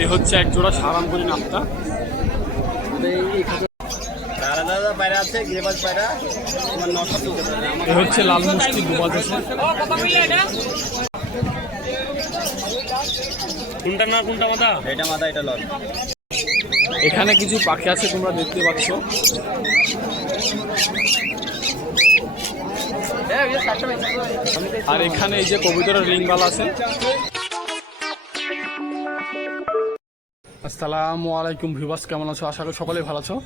এই হচ্ছে এক জোড়া সারামপুরি নামটা এই হচ্ছে লাল মুষ্টি দুবাজ কোনটা না কোনটা মাথা এটা মাথা এটা লট। এখানে কিছু পাখি আছে তোমরা দেখতে পাচ্ছ। আর এখানে এই যে কবিতরের রিংবালা আছে। আসসালামু আলাইকুম ভিউবাস কেমন আছো? আশা করি সকলেই ভালো আছো।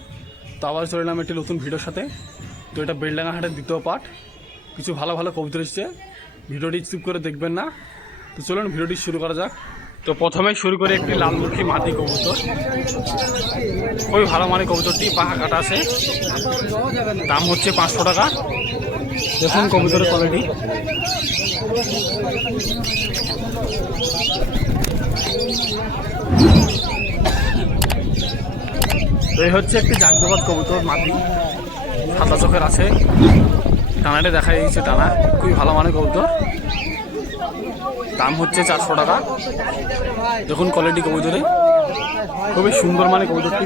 তো আবার চলে এলাম একটি নতুন ভিডিওর সাথে। তো এটা বেলডাঙ্গা হাটের দ্বিতীয় পার্ট। কিছু ভালো ভালো কবিতর এসছে। ভিডিওটি স্কিপ করে দেখবেন না। তো চলুন ভিডিওটি শুরু করা যাক। তো প্রথমেই শুরু করে একটি লালমুখী মাটি কবুতর। খুবই ভালো মানে কবুতরটি পাহা কাটা আছে। দাম হচ্ছে পাঁচশো টাকা। দেখুন কবুতরের কোয়ালিটি এই হচ্ছে একটি জাগদাবাদ কবুতর, মাটি। সাদা চোখের আছে। টানাটা দেখা যাচ্ছে টানা খুবই ভালো মানে কবুতর। দাম হচ্ছে চারশো টাকা। দেখুন কোয়ালিটি কবুতরে। খুবই সুন্দর মানে কবুতরটি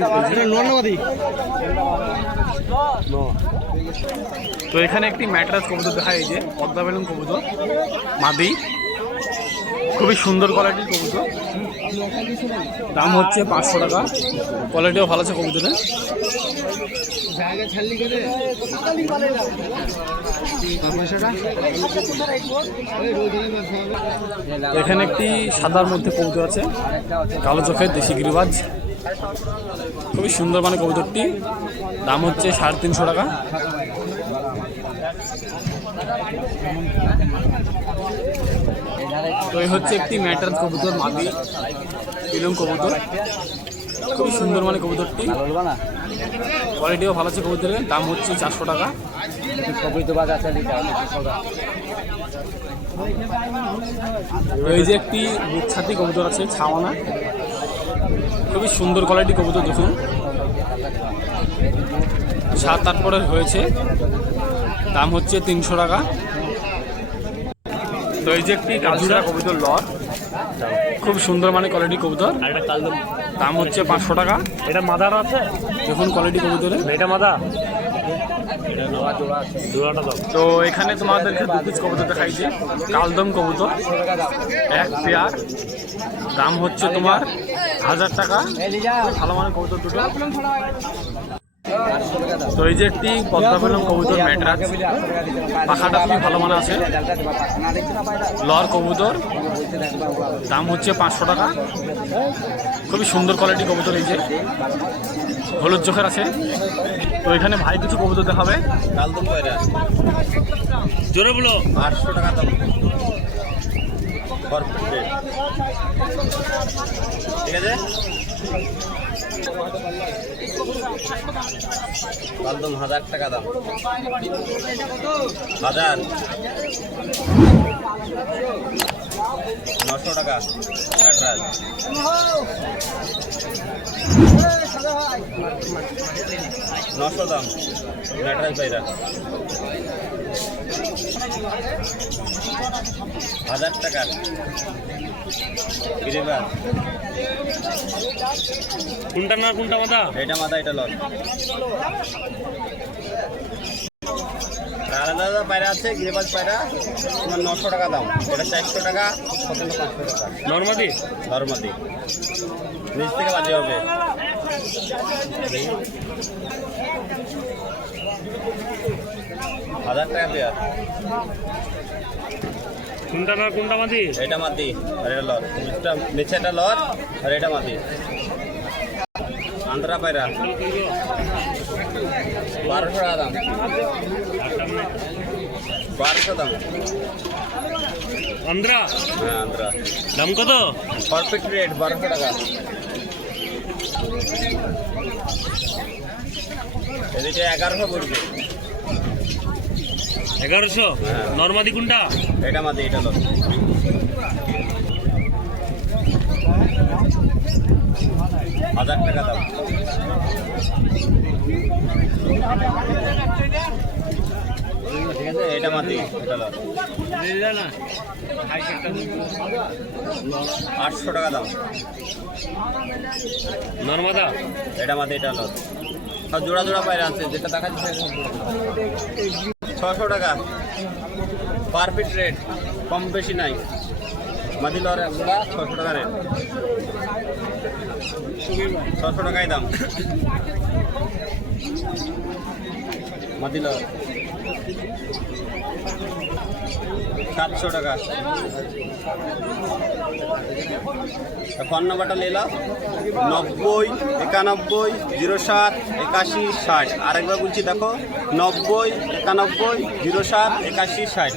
তো এখানে একটি ম্যাট্রাস কবুতর দেখা এই যে, পদ্মা বেলুন কবুতর, মাদি। খুবই সুন্দর কোয়ালিটির কবুতর। দাম হচ্ছে পাঁচশো টাকা। কোয়ালিটিও ভালো আছে কবুতরের। এখানে একটি সাদার মধ্যে কবুতর আছে। কালো চোখের দেশি গিরিবাজ। খুবই সুন্দর মানে কবুতরটি। দাম হচ্ছে সাড়ে তিনশো টাকা। তো এই হচ্ছে একটি ম্যাটার কবুতর, মাদি, ইলম কবুতর। খুবই সুন্দর মানে কবুতরটি। কোয়ালিটিও ভালো আছে কবুতরের, দাম হচ্ছে চারশো টাকা। এই যে একটি বুচ্ছাতি কবুতর আছে, ছাওয়ানা। খুবই সুন্দর কোয়ালিটি কবুতর দেখুন। সাত আট পরে হয়েছে। দাম হচ্ছে তিনশো টাকা। তো এই যে একটি কাজুরা কবুতর লট। খুব সুন্দর মানে কোয়ালিটি কবুতর। আর এটা কালদম দাম হচ্ছে পাঁচশো টাকা। এটা মাদার আছে? দেখুন কোয়ালিটি কবুতরে এটা মাদা। জোড়াটা তো এখানে তোমাদেরকে দু পিস কবুতর দেখাইছে। কালদম কবুতর। এক পেয়ার। দাম হচ্ছে তোমার হাজার টাকা। ভালো মানের কবুতর দুটো। তো এই যে একটি পদ্মাবলম কবুতর ম্যাটরাজ পাখাটা খুবই ভালো মানে আছে। লর কবুতর দাম হচ্ছে পাঁচশো টাকা। খুবই সুন্দর কোয়ালিটি কবুতর এই যে। হলুদ চোখের আছে। তো এখানে ভাই কিছু কবুতর দেখাবে। জোরে বলো। আটশো টাকা দাম। ঠিক আছে? কালদম হাজার টাকা দাম। হাজার। নশো টাকা। ন্যাটরাজ নশো দাম। ন্যাটরাজ পায়রা হাজার টাকা। গিরিবাজ কোনটা না কোনটা মাথা এটা মাথা এটা লট আলাদা আলাদা পায়রা আছে গিরিবাজ পায়রা। তোমার নশো টাকা দাম। এটা চারশো টাকা পছন্দ পাঁচশো টাকা। নর্মাদি? ধর্মদি নিচ থেকে বাজে হবে। হাজার টাকা পেয়ার কোনটা না কোনটা মাদি এটা মাটি আর এটা লর নিচটা নিচে এটা লর আর এটা মাটি। আন্ধ্রা পায়রা। বারোশো টাকা দাম। বারোশো দাম। আন্ধ্রা হ্যাঁ আন্ধ্রা দাম কত? পারফেক্ট রেট বারোশো টাকা। এদিকে এগারোশো পড়বে। এগারোশো। নর্মাদি কোনটা? এটা মাটি এটা লর হাজার টাকা দাম। ঠিক আছে এটা মাটি এটা লট আটশো টাকা দাম। নর্মাদা? এটা মাটি এটা লট সব জোড়া জোড়া পায়রা আছে যেটা দেখাচ্ছে। ছশো টাকা। পার পিট রেট কম বেশি নাই। মাদি লর এক জোড়া ছশো টাকা রেট ছশো টাকাই দাম। মাদি লর সাতশো টাকা। ফোন নাম্বারটা নিলাম নব্বই, একানব্বই, জিরো সাত, একাশি, ষাট। আরেকবার বলছি, দেখো, নব্বই, একানব্বই, জিরো সাত, একাশি, ষাট।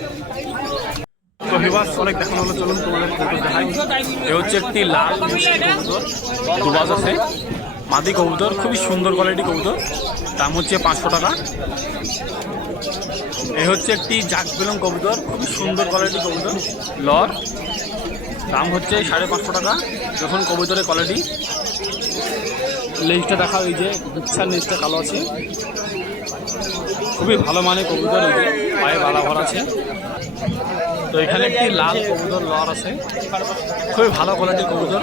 অনেক দেখানো হলো, চলুন তোমাদের দেখাই। এ হচ্ছে একটি লাল দুবাজ আছে। মাদি কবুতর, খুবই সুন্দর কোয়ালিটি কবুতর। দাম হচ্ছে পাঁচশো টাকা। এ হচ্ছে একটি জাক বেলং কবুতর, খুবই সুন্দর কোয়ালিটি কবুতর। লর, দাম হচ্ছে সাড়ে পাঁচশো টাকা। যখন কবুতরের কোয়ালিটি লেজটা দেখা ওই যে গুচ্ছার লেজটা কালো আছে। খুবই ভালো মানের কবুতর এই যে, পায়ে বালা ভর আছে। তো এখানে একটি লাল কবুতর লর আছে। খুবই ভালো কোয়ালিটির কবুতর।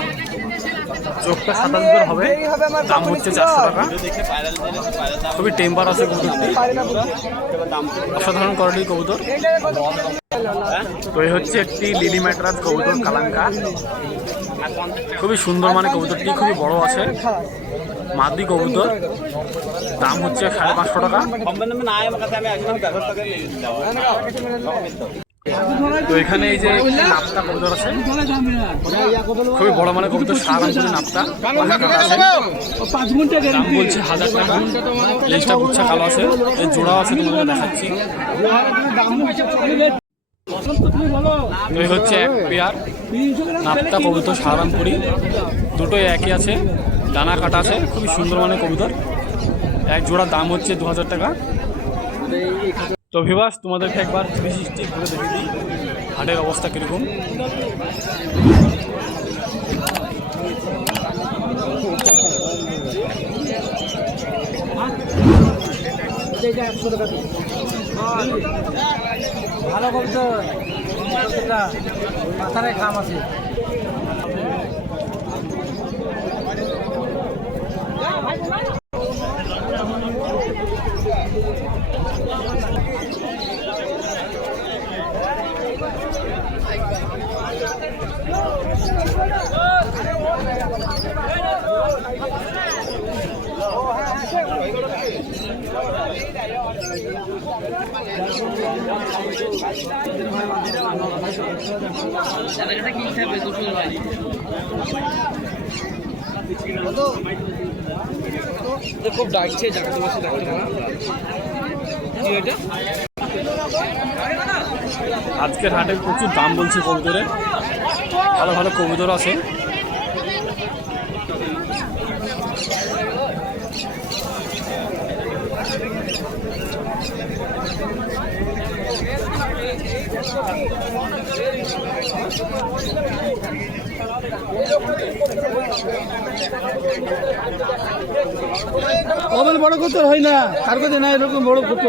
চোখটা দিকের হবে। দাম হচ্ছে চারশো টাকা। খুবই টেম্পার আছে কবুতরটি অসাধারণ কোয়ালিটির কবুতর। তো এই হচ্ছে একটি লিলি ম্যাটরাজ কবুতর কালাঙ্কা। খুবই সুন্দর মানে কবুতরটি খুবই বড় আছে। মাদি কবুতর। দাম হচ্ছে সাড়ে পাঁচশো টাকা। তো এখানে এই যে নাপতা কবুতর আছে। খুবই বড় মানে কবুতর সারাংপুরি নাপতা। দাম বলছে হাজার টাকা। লেজটা গুচ্ছা কালো আছে। জোড়াও আছে তোমাদের দেখাচ্ছি। এই হচ্ছে এক পেয়ার। নাপতা কবুতর সাহারামপুরি দুটোই একই আছে। ডানা কাটা আছে। খুবই সুন্দর মানে কবুতর। এক জোড়া দাম হচ্ছে দু হাজার টাকা। তো ভিবাস তোমাদেরকে একবার থ্রি সিক্সটি ঘুরে দেখে দিই, হাটের অবস্থা কীরকম। ভালো করতো মাথায় খাম আছে। খুব ডাকছে বসে ডাকতে পারা কি আজকের হাটে প্রচুর দাম বলছে কবুতরের ভালো ভালো কবুতর আছে। মোবাইল বড় করতে হয় না কার কাছে না এরকম বড় করতে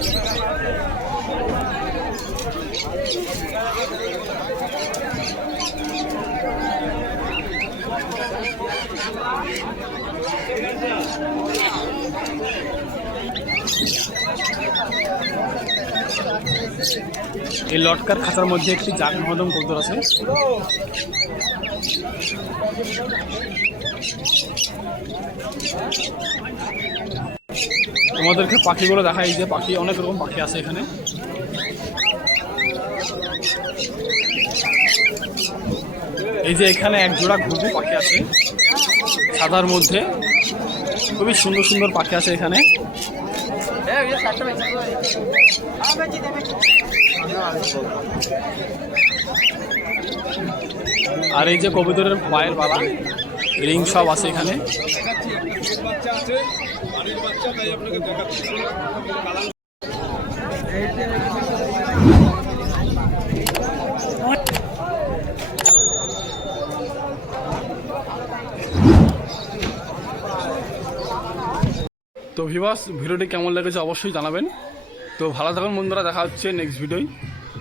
লটকার খাঁচার মধ্যে একটি জাগ মহদম কবুতর আছে। তোমাদেরকে পাখিগুলো দেখাই যে পাখি, অনেক রকম পাখি আছে এখানে। এই যে এখানে এক জোড়া ঘুঘু পাখি আছে সাদার মধ্যে। খুবই সুন্দর সুন্দর পাখি আছে এখানে। আর এই যে কবুতরের পায়ের বালা রিং সব আছে এখানে। তো ভিবাস ভিডিওটি কেমন লেগেছে অবশ্যই জানাবেন। তো ভালো থাকুন বন্ধুরা দেখা হচ্ছে নেক্সট ভিডিওয়